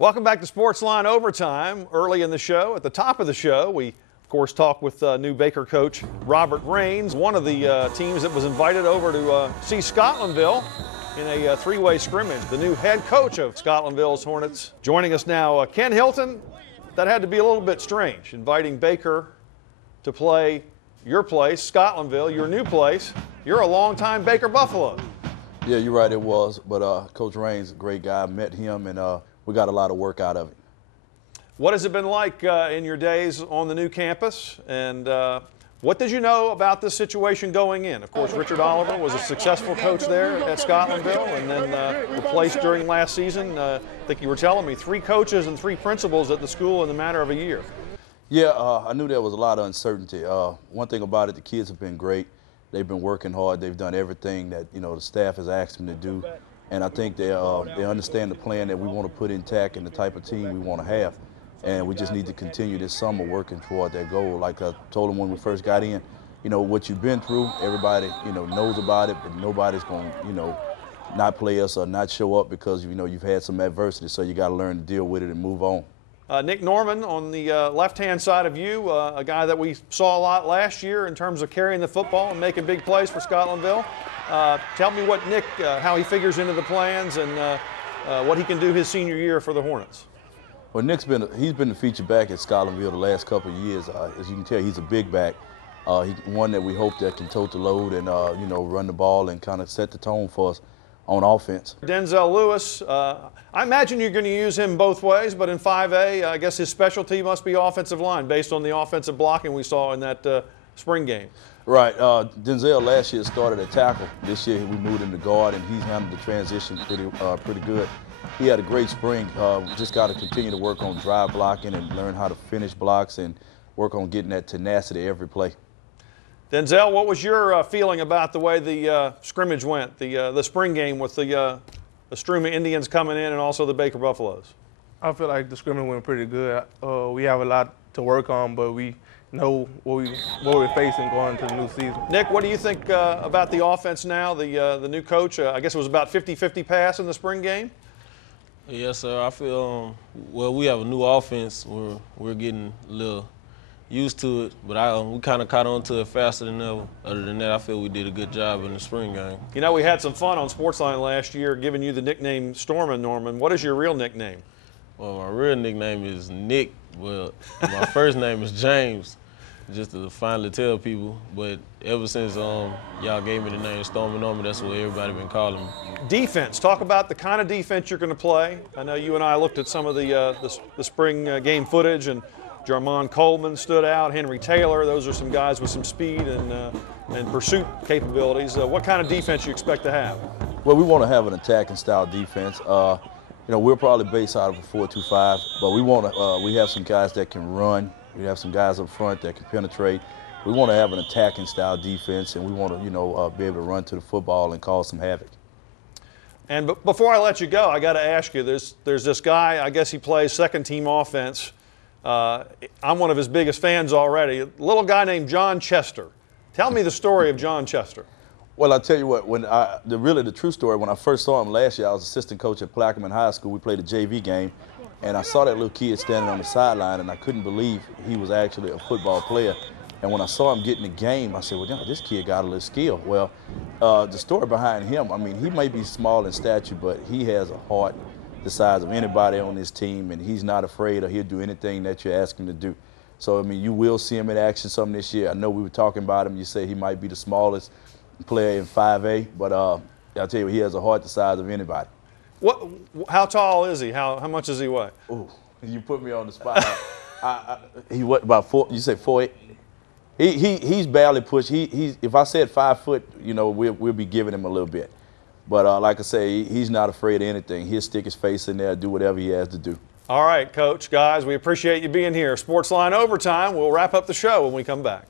Welcome back to Sportsline Overtime. Early in the show, at the top of the show, we of course talk with new Baker coach Robert Raines, one of the teams that was invited over to see Scotlandville in a three-way scrimmage. The new head coach of Scotlandville's Hornets joining us now. Ken Hilton, that had to be a little bit strange, inviting Baker to play your place, Scotlandville, your new place. You're a longtime Baker Buffalo. Yeah, you're right, it was. But Coach Raines, a great guy. I met him, and we got a lot of work out of it. What has it been like in your days on the new campus? And what did you know about this situation going in? Of course, Richard Oliver was a successful coach there at Scotlandville and then replaced during last season. I think you were telling me 3 coaches and 3 principals at the school in the matter of a year. Yeah, I knew there was a lot of uncertainty. One thing about it, the kids have been great. They've been working hard. They've done everything that the staff has asked them to do. And I think they understand the plan that we want to put intact and the type of team we want to have. And we just need to continue this summer working toward that goal. Like I told them when we first got in, what you've been through, everybody, knows about it, but nobody's going to, not play us or not show up because, you've had some adversity. So you got to learn to deal with it and move on. Nick Norman on the left-hand side of you, a guy that we saw a lot last year in terms of carrying the football and making big plays for Scotlandville. Tell me what Nick, how he figures into the plans and what he can do his senior year for the Hornets. Well, he's been the feature back at Scotlandville the last couple of years. As you can tell, he's a big back. He's one that we hope that can tote the load and run the ball and kind of set the tone for us on offense. Denzel Lewis, I imagine you're going to use him both ways, but in 5A, I guess his specialty must be offensive line based on the offensive blocking we saw in that spring game. Right. Denzel last year started at tackle. This year we moved him to guard, and he's handled the transition pretty good. He had a great spring. Just got to continue to work on drive blocking and learn how to finish blocks and work on getting that tenacity every play. Denzel, what was your feeling about the way the scrimmage went, the spring game with the Struma Indians coming in and also the Baker Buffaloes? I feel like the scrimmage went pretty good. We have a lot to work on, but we know what we're facing going into the new season. Nick, what do you think about the offense now? The new coach, I guess it was about 50-50 pass in the spring game? Yes, sir. I feel, well, we have a new offense. We're getting a little used to it, but we kind of caught on to it faster than ever. Other than that, I feel we did a good job in the spring game. We had some fun on Sportsline last year giving you the nickname Stormin' Norman. What is your real nickname? Well, my real nickname is Nick. Well, my first name is James, just to finally tell people. But ever since y'all gave me the name Stormin' Norman, that's what everybody been calling me. Defense. Talk about the kind of defense you're going to play. I know you and I looked at some of the spring game footage, and Jarmon Coleman stood out, Henry Taylor. Those are some guys with some speed and pursuit capabilities. What kind of defense you expect to have? Well, we want to have an attacking style defense. We're probably based out of a 4-2-5, but we have some guys that can run. We have some guys up front that can penetrate. We want to have an attacking style defense, and we want to, be able to run to the football and cause some havoc. And before I let you go, I got to ask you, there's this guy, I guess he plays second-team offense. I'm one of his biggest fans already. A little guy named John Chester. Tell me the story of John Chester. Well, I'll tell you what, the true story, when I first saw him last year, I was assistant coach at Plaquemine High School. We played a JV game, and I saw that little kid standing on the sideline, and I couldn't believe he was actually a football player. And when I saw him get in the game, I said, well, this kid got a little skill. Well, the story behind him, I mean, he may be small in stature, but he has a heart the size of anybody on this team, and he's not afraid, or he'll do anything that you ask him to do. So, I mean, you will see him in action some this year. I know we were talking about him. You say he might be the smallest player in 5A, but I'll tell you, he has a heart the size of anybody. How tall is he? How much does he weigh? Oh, you put me on the spot. He what, about 4? You say 4'8"? He's barely pushed. If I said 5 foot, we'll be giving him a little bit. But like I say, he's not afraid of anything. He'll stick his face in there, do whatever he has to do. All right, Coach, guys, we appreciate you being here. Sportsline Overtime. We'll wrap up the show when we come back.